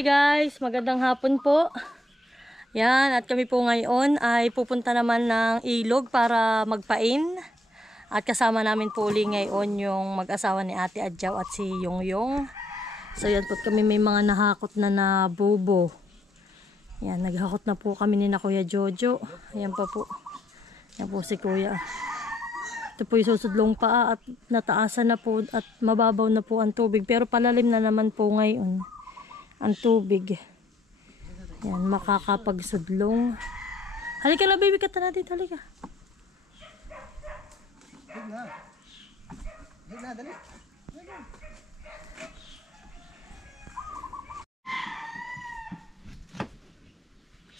Hi guys, magandang hapon po. Yan, at kami po ngayon ay pupunta naman ng ilog para magpain. At kasama namin po uli ngayon yung mag-asawa ni Ate Adjaw at si Yongyong. So yan po, kami may mga nahakot na bubo. Yan, naghakot na po kami ni na Kuya Jojo. Ayan pa po. Yan po si Kuya. Ito po yung susudlong paa at nataasan na po at mababaw na po ang tubig. Pero palalim na naman po ngayon ang tubig. Yan, makakapagsudlong. Halika na baby, kata natin. Halika. Dali.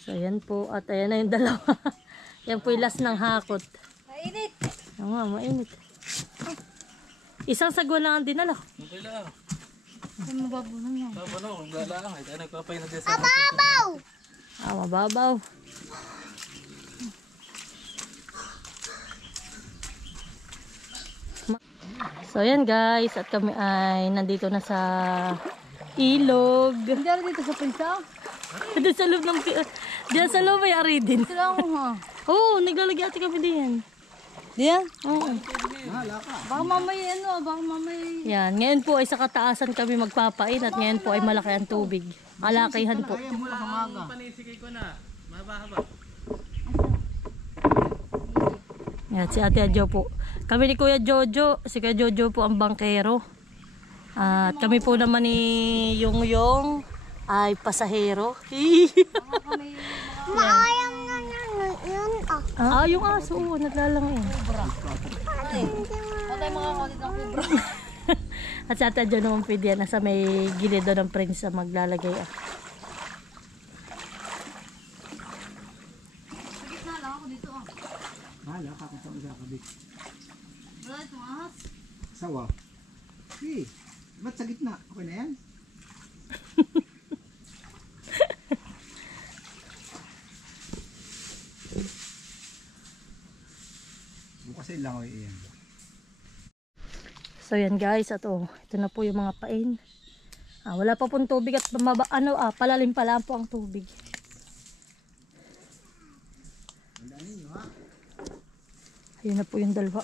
So yan po, at ayan na yung dalawa. Yan po yung last ng hakot. Mainit. Oo nga, mainit. Isang sagwa lang ang dinala. Okay lang. Ay, mababaw na yan. Paano? Wala lang. Ay, nagpapay na dyan sa... Mababaw! Ah, mababaw. So yan guys, at kami ay nandito na sa ilog. Hindi rin dito sa pinsa. Doon sa loob ng... Diyan sa loob ay ari din. Sila ako ha. Oo, naglalagay ate kami diyan. Diyan? Oo. Baka mamaya baka mamaya. Yan, ngayon po ay sa kataasan kami magpapain at ngayon po ay malaki ang tubig. Malakihan po. Panisigay ko na. Mababa. Yan, si Ate Adjo po. Kami ni Kuya Jojo, si Kuya Jojo po ang bangkero. At kami po naman ni Yongyong ay pasahero. Maayang na yun Yung aso, naglalang yun. Patay mga kulit ng kubra. At si Ate Adjo naman pwede yan, nasa may gilid doon ng prinsa maglalagay. Gitna lang ako dito Hala, kakasama siya kabit. Wala itong ahas. Sawa. Hey, ba't sa gitna? Okay na yan? Bukasin lang ako iyan. So yan guys, at ito na po yung mga pain. Wala pa pong tubig at palalim pala po ang tubig. Ayun na po yung dalawa.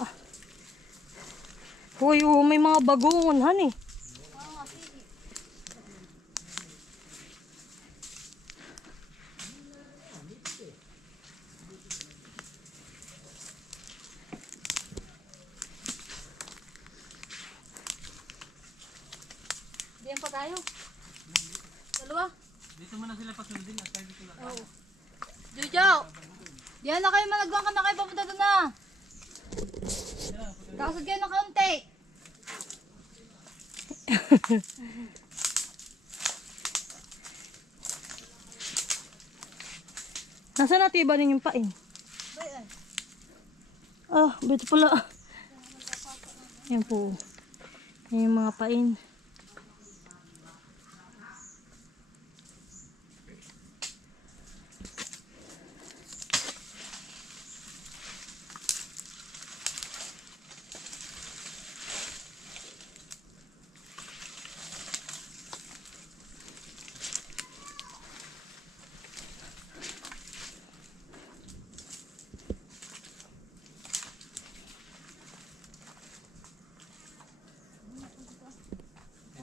Hoy, may mga bagongon han eh. Diyan pa tayo. Dalawa. Dito muna sila pasundin at tayo dito lang. Oo. Jojo! Diyan na kayo, managwang ka na kayo, papunta doon na. Kakasad kayo ng kaunti. Nasaan natin iba yung pain? Dito pala. Yan po. Yan yung mga pain.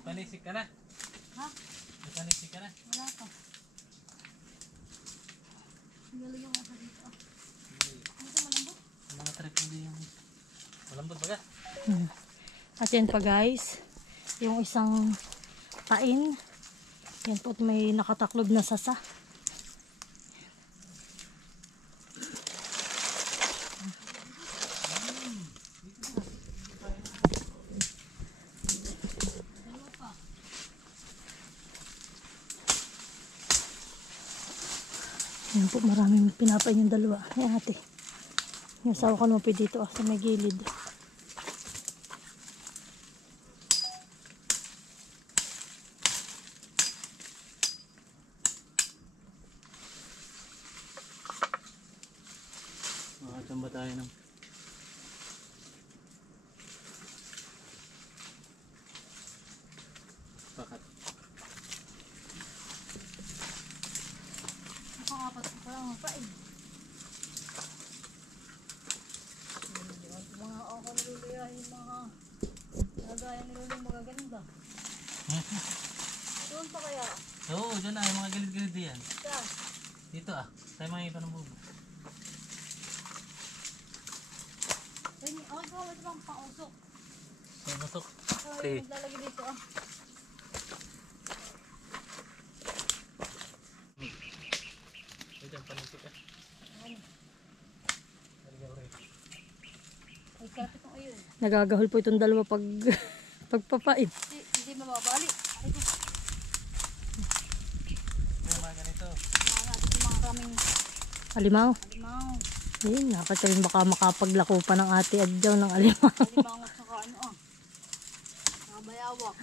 Panisig ka na? Ha? Panisig ka na? Wala pa. Nilagyan ko sa dito. Ito malambot? Mga trip hindi yung... Malambot ba ka? At yan pa guys, yung isang pain. Yan po, may nakataklob na sasa. Yan po, maraming pinapain yung dalawa. Yan ate. Yung asawa ko naman po dito sa may gilid. Makachamba tayo ng... Pakat. Pangapat ko lang pa eh. Mga ako niluluyahin mga nagaya niluluyahin magaganda. Doon pa kaya? Oo, dyan na. Yung mga gilid-gilid yan. Saan? Dito ah. Tayo mga iba ng bubo. Ay, ako ito ito lang pang-usok. So, masok. Ay, maglalagay dito ah. Ito yung panisip eh. Ay, kapit ng ayun. Nagagahol po itong dalawa pag pagpapain. Hindi mababali. Ay, ito. Yung mga ganito. Mga natin yung mga raming Alimaw. alimango. Ayun, nakatayin baka makapaglako pa ng ate Adjaw ng alimaw. Alimango saka ano ah. Nabayawak.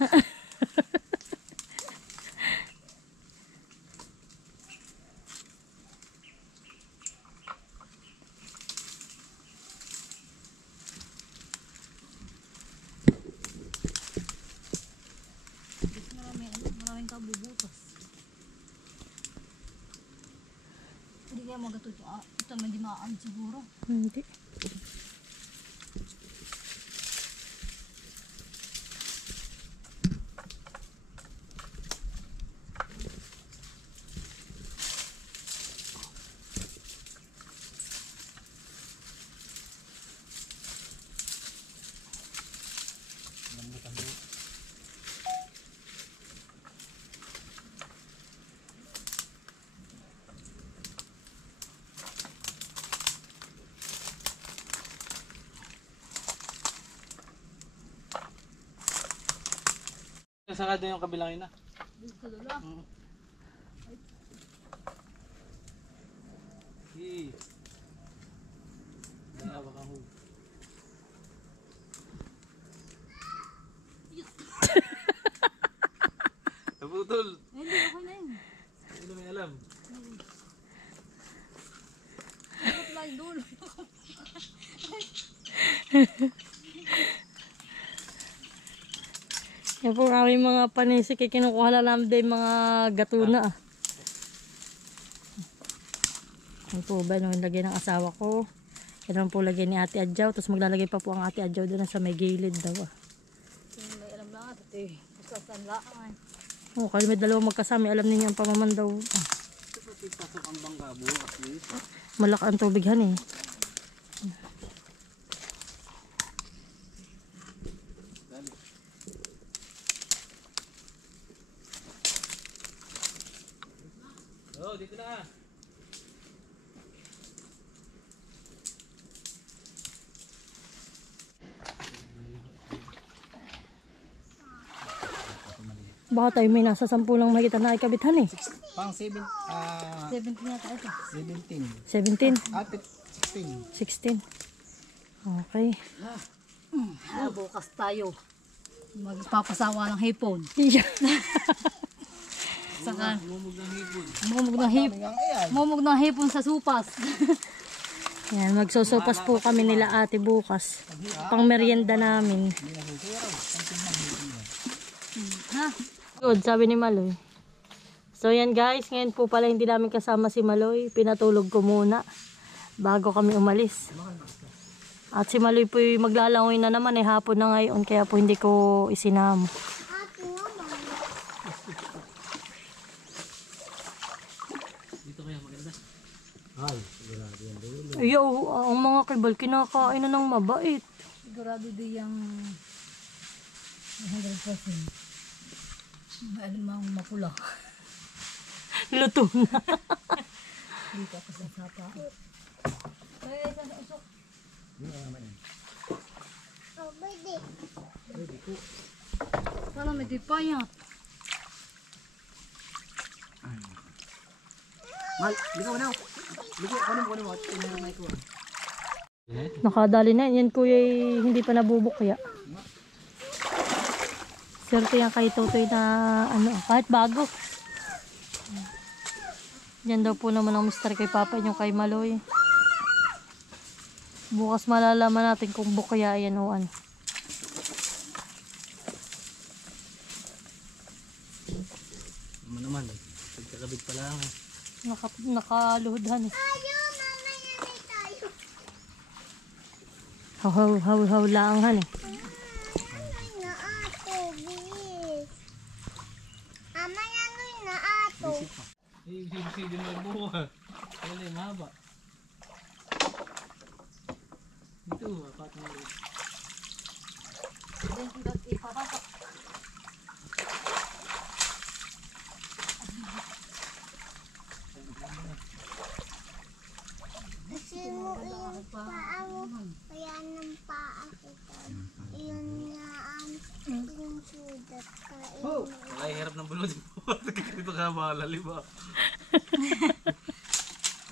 Maraming kabubutas. Hindi kaya magato ito. Ito hindi maaan siguro. Hindi. Sarado yung kabilang yun ah. Dito dala. Hey. Dalawa kang huli. Naputol. Hindi, okay na yun. Hindi may alam. Bakit lang yung dulo? Yan po ang aming mga panisik. Kinukuha na namin din mga gatuna. Yan po ba nung lagay ng asawa ko. Yan po lagay ni ate Adjaw. Tapos maglalagay pa po ang ate Adjaw doon sa may gilid daw. May alam lang ito eh. Basta saan lang. Oh, kayo may dalawa magkasama. Alam niyo ang pamaman daw. Ito pa pasok ang bangka buo at least. Malaki ang tubig han eh. Oh, dito na. Baka tayo may nasa 10 lang makita na ikabithan eh. Pang 7, 17 yata ito. 17. 17, At 16. 16. Okay. Bukas tayo. Magpapasawa ng hipon. Yeah. Saka Mumug ng hipon. mumug ng hipon sa supas. Yan, magsusupas po kami nila ate bukas. Pang merienda namin. Ha? Good, sabi ni Maloy. So yan guys, ngayon po pala hindi namin kasama si Maloy. Pinatulog ko muna bago kami umalis. At si Maloy po maglalangoy na naman eh, hapon na ngayon. Kaya po hindi ko isinama. Dito kaya maganda. Ay, sigurado yan dulo. Ay, ang mga kibal kinakain na ng mabait. Sigurado di yung 100%. May alamang mapula. Luto na. Dito ako sa sapa. Ay, sa usok. Sana may dipayat. Mal, ligaw na. Ligaw, kunin mo. Ito na may kuha. Nakadali na. Yan kuya hindi pa nabubok kaya. Swerte yan kay Totoy na ano, kahit bago. Yan daw po naman ang mister kay Papa yung kay Maloy. Bukas malalaman natin kung bukaya yan o ano. Naman naman. Pagkakabit pa lang. nakaluhodhan eh. Haw lang han eh. Ibig din mo buha. Wala yung mahaba. Dito, apat na ulit. Kasi mo yung paa mo, kaya ng paa kita. Iyon nga ang yung sudat kain mo. Ay, hirap ng bulod mo. Dito ka makalalim ah.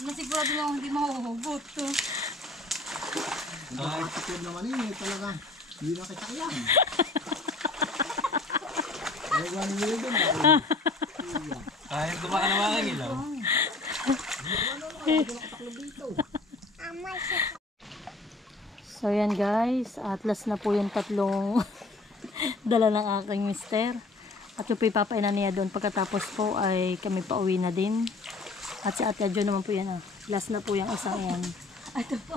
Nasigurado lang hindi mahuhugot to. Ang particular naman yun, talaga. Hindi na kita yan. Ay, one year din. Kahit kumaka na mga ilaw. Amay siya. So yan guys, at last na po yung tatlong dala ng aking mister. At yung pipapainan niya doon pagkatapos po ay kami pauwi na din. At si Ate Adjo naman po yan ah. Last na po yung isang yan. Ito po.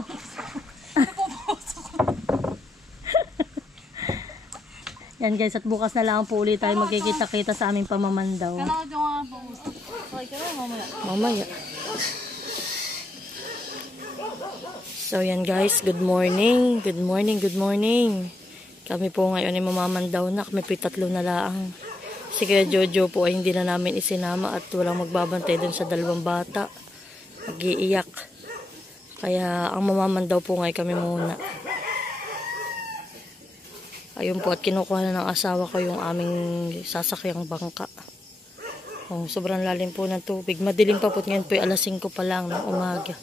Yan guys, at bukas na lang po ulit tayo magkikita-kita sa aming pamamandaw. Kailangan dyan nga po. Okay ka na, mamaya. Mamaya. So yan guys, good morning. Good morning, good morning. Kami po ngayon ay mamamandaw na. Kami po 3 na lang. Si Kuya Jojo po ay hindi na namin isinama at walang magbabantay dun sa 2 bata. Mag-iiyak. Kaya ang mamamandaw po ngayon kami muna. Ayun po, at kinukuha na ng asawa ko yung aming sasakyang bangka. Oh, sobrang lalim po ng tubig. Madilim pa po ngayon po, alas 5 pa lang ng umaga.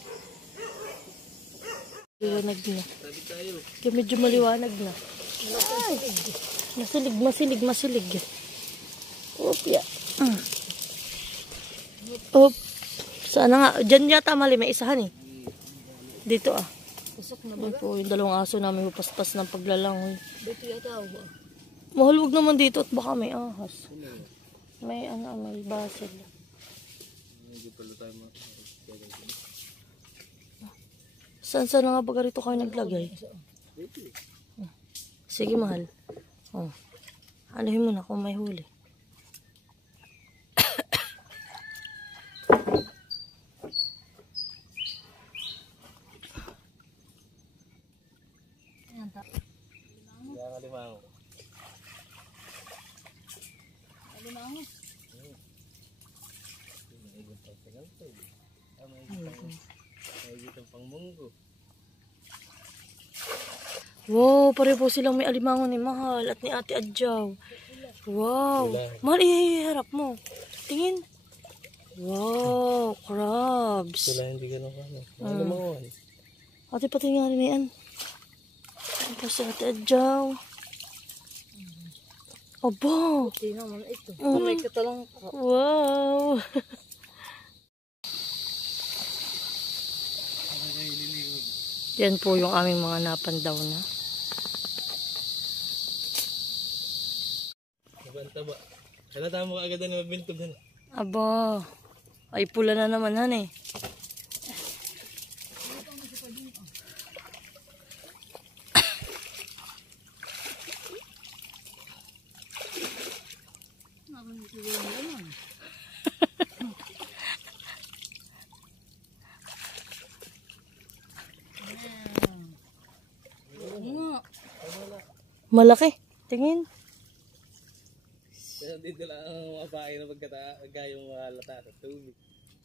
Maliwanag na. Kaya medyo maliwanag na. Ay, masilig. Oop, ya. Oop. Sana nga, dyan yata mali, may isahan eh. Dito ah. Ayun po, yung 2 aso namin paspas ng paglalangoy. Dito yata ako. Mahalwag naman dito at baka may ahas. May may basil. Saan na nga ba rito kayo naglagay? Sige mahal. Oh. Anuhin mo na kung may huli. Limango. Limango. Pang munggo. Wow, pare po silang may alimango ni Mahal at ni Ate Adjaw. Wow. Mahal, iharap mo. Tingin. Wow, crabs. Sila hindi ganun ka na. Alimango. Ate, pati nga rin yan. Ito si Ate Adjaw. Aba. Hindi naman ito. May katalang Wow. Yan po yung aming mga napandaw na. Nabanta ba? Halata mo kaagad na mabintog na. Aba. Ay pula na naman han eh. Malaki. Tingin. Pero dito lang ang mapain na pagkagayong halata sa tubig.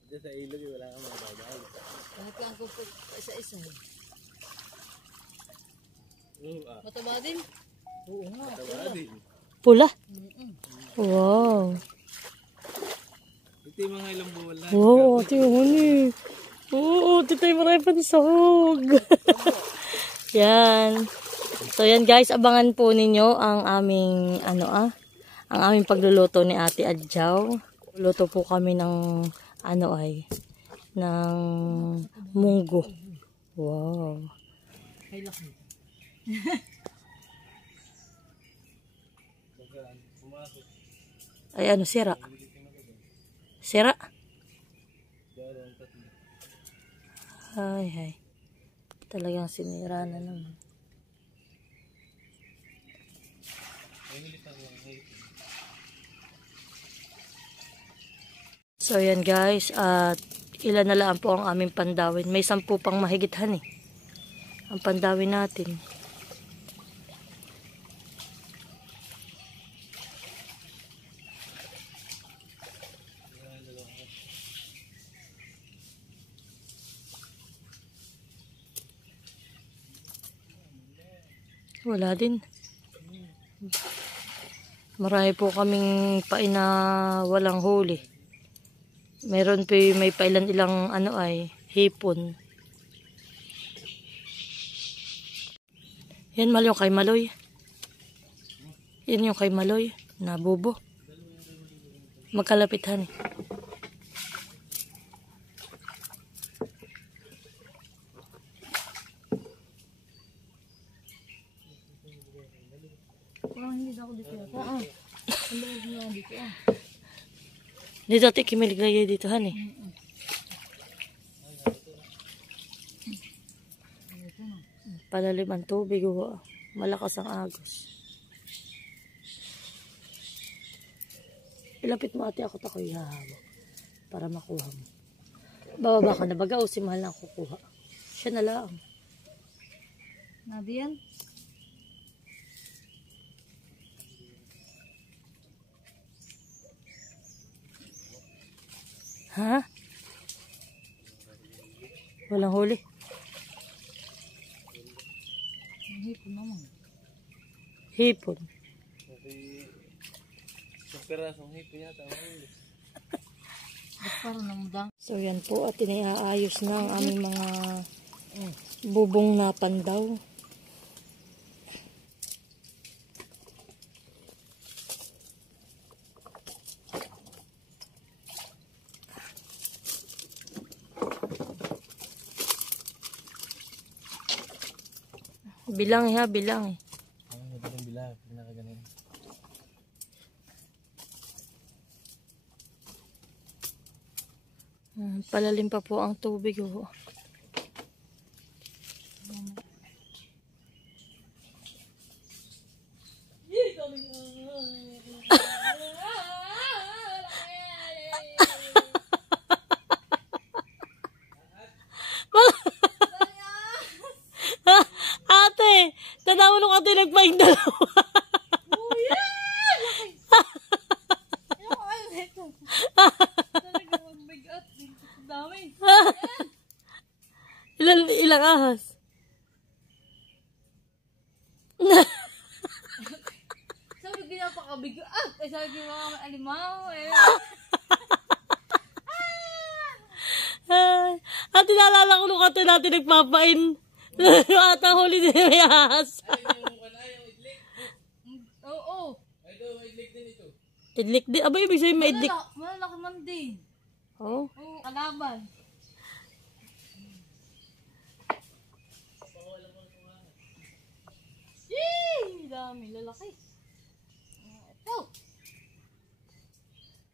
Dito sa ilog wala kang mga bagay. Lahat lang ko isa-isa. Mataba din? Oo nga. Mataba din. Pula. Wow. Ito yung mga ilang buwan lang. Wow, ito yung eh. Oo, ito tayo marami pa ng sahog. Yan. So yan guys, abangan po ninyo ang aming ang aming pagluluto ni Ate Adjaw. Luto po kami ng ng munggo. Wow. Ay sira. Sira? Ay, ay. Talagang sinira na naman. So, yan guys. At ilan na lang po ang aming pandawin. May 10 pang mahigithan eh. Ang pandawin natin. Wala din. Marami po kaming pain na walang huli. Meron po may pailan-ilang ano ay hipon. Yan mal yung kay Maloy. Yan yung kay Maloy na bubo. Magkalapitan eh. Dito ati kimilig lagi dito han eh. Palalim ang tubig, oh. Malakas ang agos. Ilapit mo ate, ako tako'y hahawak para makuha mo. Bababa ka na baga o si mahal na kukuha. Siya na lang. Nabi yan? Ha? Walang huli. Hipon naman. Hipon. Sa perasong hipon yata ang huli. Ba't parang namudang? So yan po at inaayos na ang aming mga bubong na pandaw. Bilang ha, bilang. Ano ba itong bilang? Pinakaganin. Palalim pa po ang tubig. Oh. Ate, tanaw nung ate nagpaing dalawa. Ilang ahas? Sabi ko napakabigat. Eh sabi ko mga alimaw eh. Ate, naalala ko nung ate natin nagpapain. At ang huli din may ahas. Oo. Idlik din. Aba, ibig sabihin may idlik. Malalaki man din. Oh. Oo, kalaban. Yee! Dami, lalaki. Ito.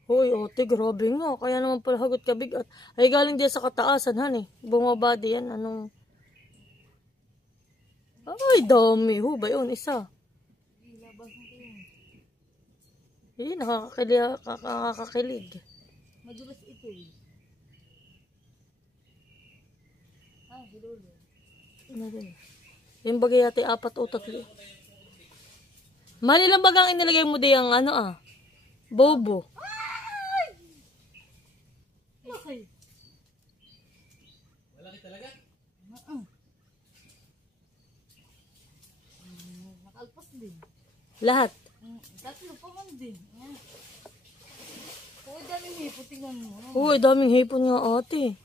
Hoy, ate, grabe nga. Kaya naman pala hagot ka bigat. Ay, galing din sa kataasan, han eh. Bumaba din yan. Anong... Ay, dami. Ho, ba yun? Isa. Eh, nakakakilig. Madulas ito eh. Ah, silulo. Ano din? Yung bagay yate, 4 o 3. Mali lang bagang inilagay mo din ang ano ah. Bobo. Okay. Malaki talaga? Nakalpas din. Lahat. Tatlo pa man din. Oo, daming hipo. Tingnan mo. Uy, daming hipon nga ate.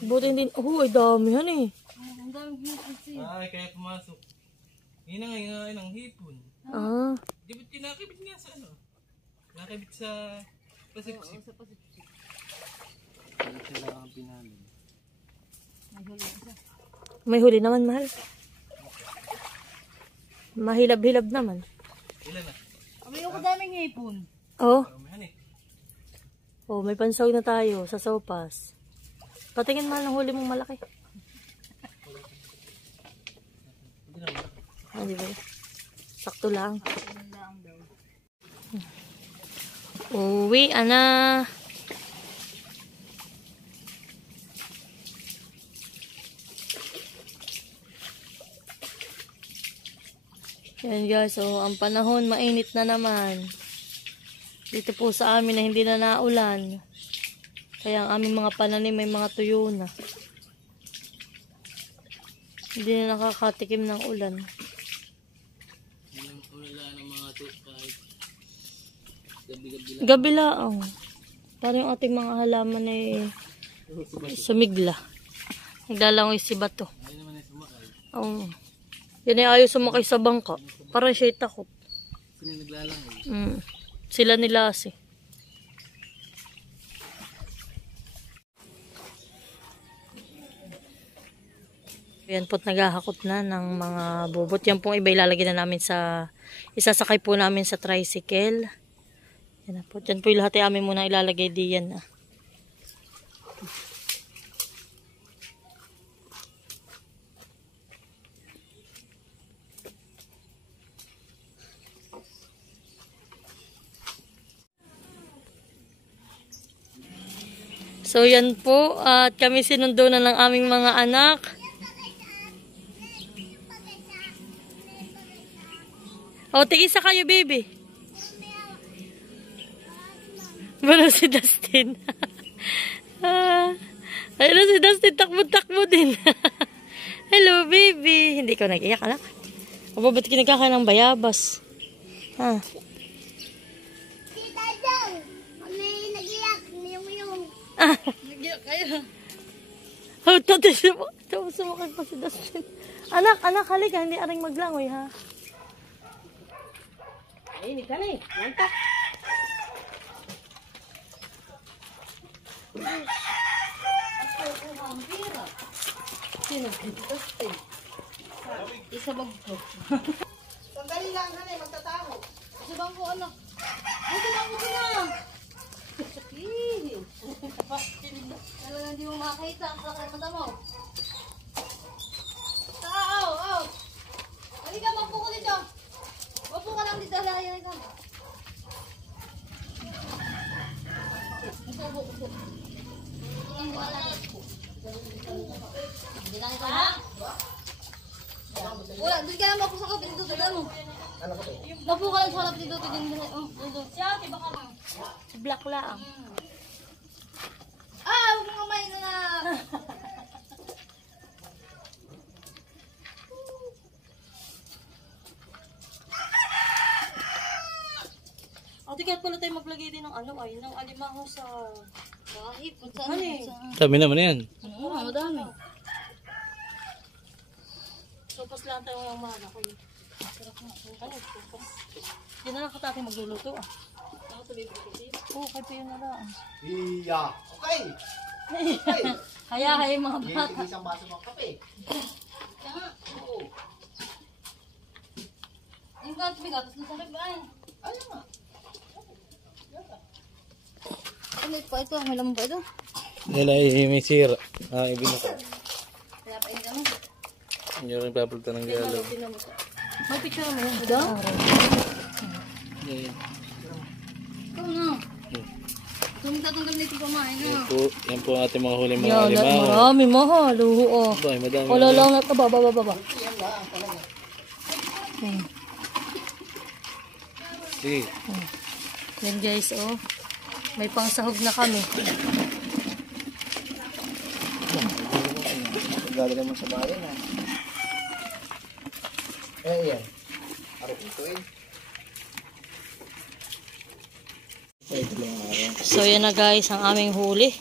Buti din. Uy, dami yan eh. Ang daming hipo siya. Ay, kaya pumasok. Yun na ngayon ang hipon. Ah. Di ba tinakibit nga sa ano? Nakibit sa pasipsip. Sa pasipsip. Ano sila ang pinalim? May huli isa. May huli naman, mahal. Mahilab-hilab naman. Ilan na? May ako daming hipon. Oh. Paramihan eh. Oh, may pansawg na tayo sa sopas. Patingin man ng huli mong malaki. Ah, di ba? Sakto lang. Uwi, ana. Yan guys, so ang panahon mainit na naman. Dito po sa amin na hindi na naulan. Kaya ang aming mga pananim may mga tuyo na. Hindi na nakakatikim ng ulan. Wala ng mga kahit gabi-gabi lang. Gabi lang. Para yung ating mga halaman ay sumigla. Naglalangoy si Bato. Ay naman ay sumakay. Oo. Yan ay ayaw sumakay sa bangka. Parang siya'y takot. Sino naglalangoy? Sila nila si. Yan po't naghahakot na ng mga bubot. Yan pong iba ilalagay na namin sa, isasakay po namin sa tricycle. Yan na po. Yan po yung lahat ay amin muna ilalagay diyan na. So yan po, at kami sinundo na ng aming mga anak. O, tigisa kayo, baby. Bueno, si Dustin. Ayun na si Dustin, takbo-takbo din. Hello, baby. Hindi ko nag-iyak, anak. O, ba't kinagkaka ng bayabas? Ha? Tita Jong, may nag-iyak. Niyong-yung. Nagyak kayo. Oh, tapos sumakay pa si Dustin. Anak, halika. Hindi aring maglangoy, ha? Ay, hindi ka na eh. Nantak. Sino? Dustin. Isabag ko. Sandali lang, hanay, magtataho. Isabang ko anak. Isabang ko na. Talagang hindi mo makita ang mata mo. Tao. Halika, mapo ko dito. Mapo ka lang dito. Halika ka. Upo. Hindi lang ito ha? Wala, doon ka lang mapo sa kapit dito. Tignan mo. Mapo ka lang sa kapit dito. Siya, tiba ka lang. Si Black lang. Huwag mo kamay na na. Ate, kahit pala tayo maglagay din ng ng alimango sa... Kahit, Ano eh? Dami naman yan. Oo, madami. Sopas lang tayo mga mahal ako yun. Ano, sopas. Yan na lang ka tayo magluluto ah. Ako sabi ko kasi. Oo, kay Pio na lang. Iya. Okay. Kaya mga bata. Hindi isang baso ng kape. Kaya, Oo. yung gatas may gatas na sa ribay. Ayun nga. Ano pa ito? May lamang pa ito? Nila ay may sira. Ibinuka. Kaya pa yun naman. Hindi rin papalta ng galaw. May picture mo yan. Ito? Yan. Ikaw na. Ito magtatanggal na ito pamain na. Yan po ang ating mga huli mga Yan, at alimango. marami mahal. Oo. Ay, madami. Wala lang na ito. Baba. Sige. Yan guys, oh. May pangsahog na kami. Galing naman sa bayan ha. Yan. Araw ito eh. So yan na guys, ang aming huli.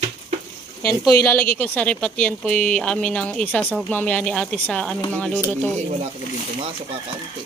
Yan po ilalagay ko sa rep at yan po amin ang isasahog mamaya ni ate sa aming mga lulutuin. Wala ka na din pumasok, kakaunti.